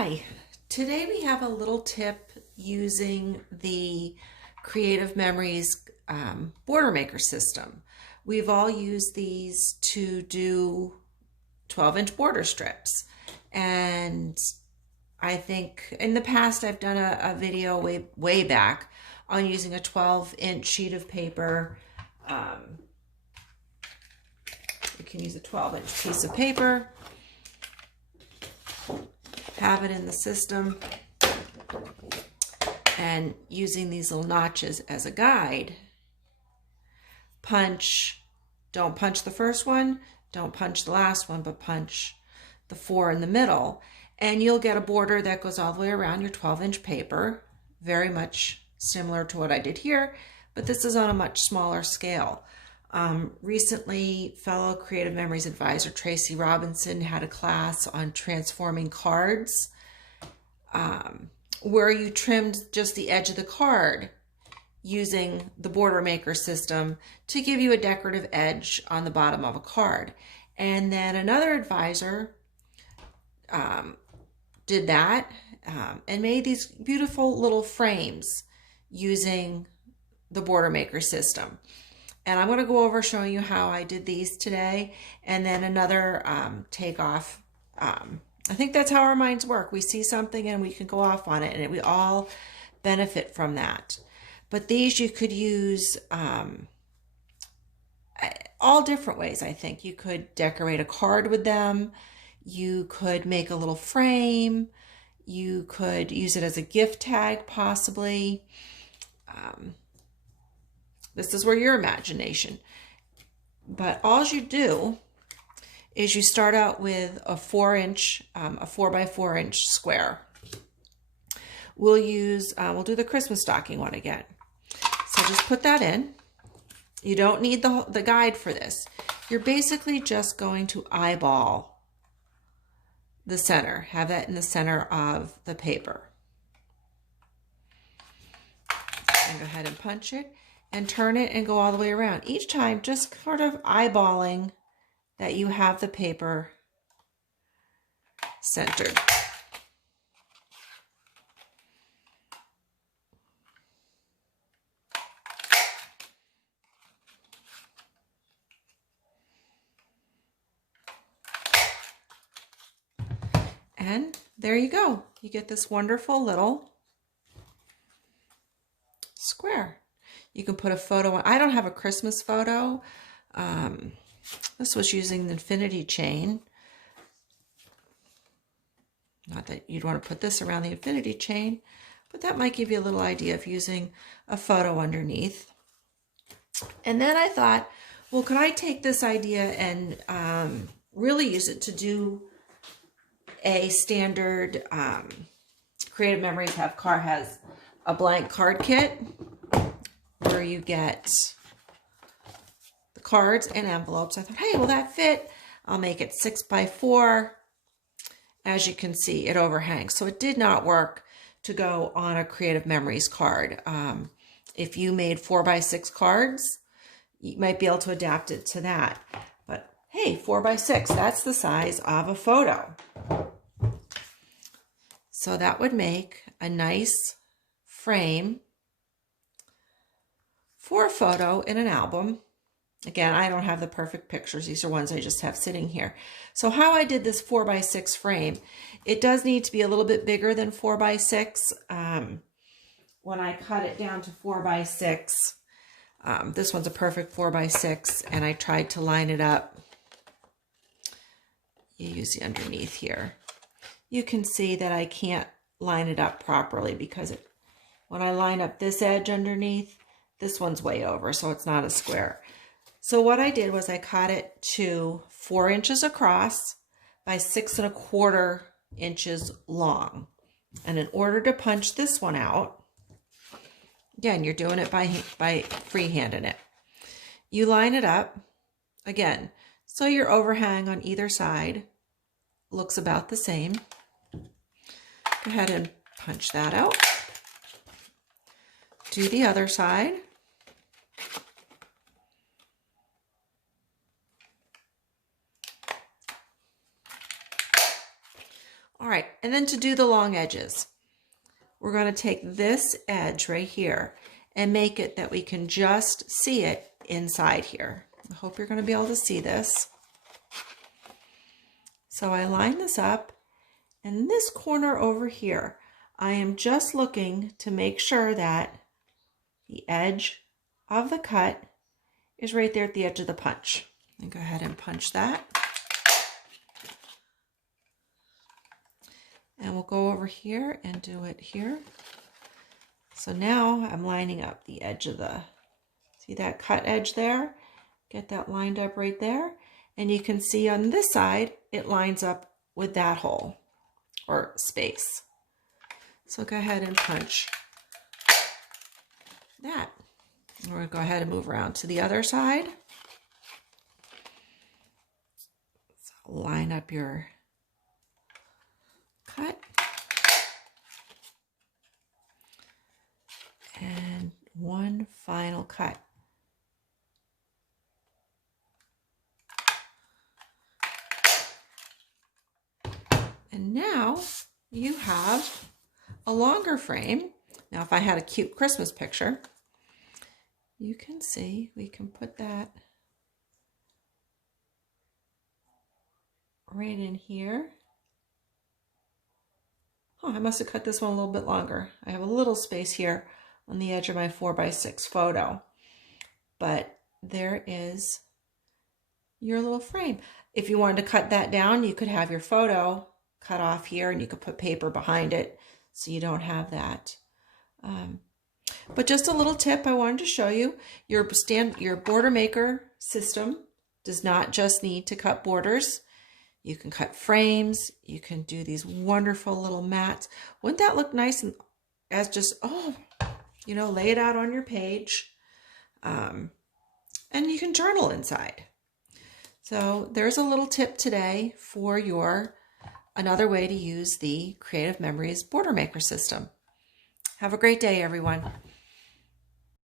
Hi, today we have a little tip using the Creative Memories border maker system. We've all used these to do 12-inch border strips. And I think in the past I've done a video way back on using a 12-inch sheet of paper. You can use a 12-inch piece of paper, have it in the system, and using these little notches as a guide, don't punch the first one, don't punch the last one, but punch the 4 in the middle, and you'll get a border that goes all the way around your 12-inch paper, very much similar to what I did here, but this is on a much smaller scale. Recently, fellow Creative Memories advisor Tracy Robinson had a class on transforming cards, where you trimmed just the edge of the card using the border maker system to give you a decorative edge on the bottom of a card. And then another advisor did that and made these beautiful little frames using the border maker system. And I'm going to go over showing you how I did these today, and then another takeoff. I think that's how our minds work. We see something and we can go off on it, and we all benefit from that. But these you could use all different ways, I think. You could decorate a card with them. You could make a little frame. You could use it as a gift tag, possibly. This is where your imagination. But all you do is you start out with a 4-inch, a 4x4-inch square. We'll do the Christmas stocking one again. So just put that in. You don't need the guide for this. You're basically just going to eyeball the center. Have that in the center of the paper. And go ahead and punch it and turn it and go all the way around. Each time, just sort of eyeballing that you have the paper centered. And there you go. You get this wonderful little square. You can put a photo on. I don't have a Christmas photo. This was using the infinity chain. Not that you'd want to put this around the infinity chain, but that might give you a little idea of using a photo underneath. And then I thought, well, could I take this idea and really use it to do a standard Creative Memories has a blank card kit where you get the cards and envelopes. I thought, hey, will that fit? I'll make it 6x4. As you can see, it overhangs. So it did not work to go on a Creative Memories card. If you made 4x6 cards, you might be able to adapt it to that. But hey, 4x6, that's the size of a photo. So that would make a nice frame for a photo in an album. Again, I don't have the perfect pictures. These are ones I just have sitting here. So how I did this 4x6 frame, it does need to be a little bit bigger than 4x6. When I cut it down to 4x6, this one's a perfect 4x6, and I tried to line it up. You use the underneath here. You can see that I can't line it up properly because when I line up this edge underneath, this one's way over, so it's not a square. So what I did was I cut it to 4 inches across by 6¼ inches long. And in order to punch this one out, again, you're doing it by freehanding it. You line it up, again, so your overhang on either side looks about the same. Go ahead and punch that out. Do the other side. All right, and then to do the long edges, we're going to take this edge right here and make it that we can just see it inside here. I hope you're going to be able to see this. So I line this up, and this corner over here, I am just looking to make sure that the edge of the cut is right there at the edge of the punch. And go ahead and punch that. And we'll go over here and do it here. So now I'm lining up the edge of the, see that cut edge there? Get that lined up right there. And you can see on this side, it lines up with that hole or space. So go ahead and punch that. We're going to go ahead and move around to the other side. So line up your cut. And one final cut. And now you have a longer frame. Now, if I had a cute Christmas picture, you can see we can put that right in here. Oh, I must have cut this one a little bit longer. I have a little space here on the edge of my 4x6 photo. But there is your little frame. If you wanted to cut that down, you could have your photo cut off here and you could put paper behind it so you don't have that. But just a little tip I wanted to show you. Your border maker system does not just need to cut borders. You can cut frames. You can do these wonderful little mats. Wouldn't that look nice and as just, oh, you know, lay it out on your page. And you can journal inside. So there's a little tip today for another way to use the Creative Memories Border Maker system. Have a great day, everyone.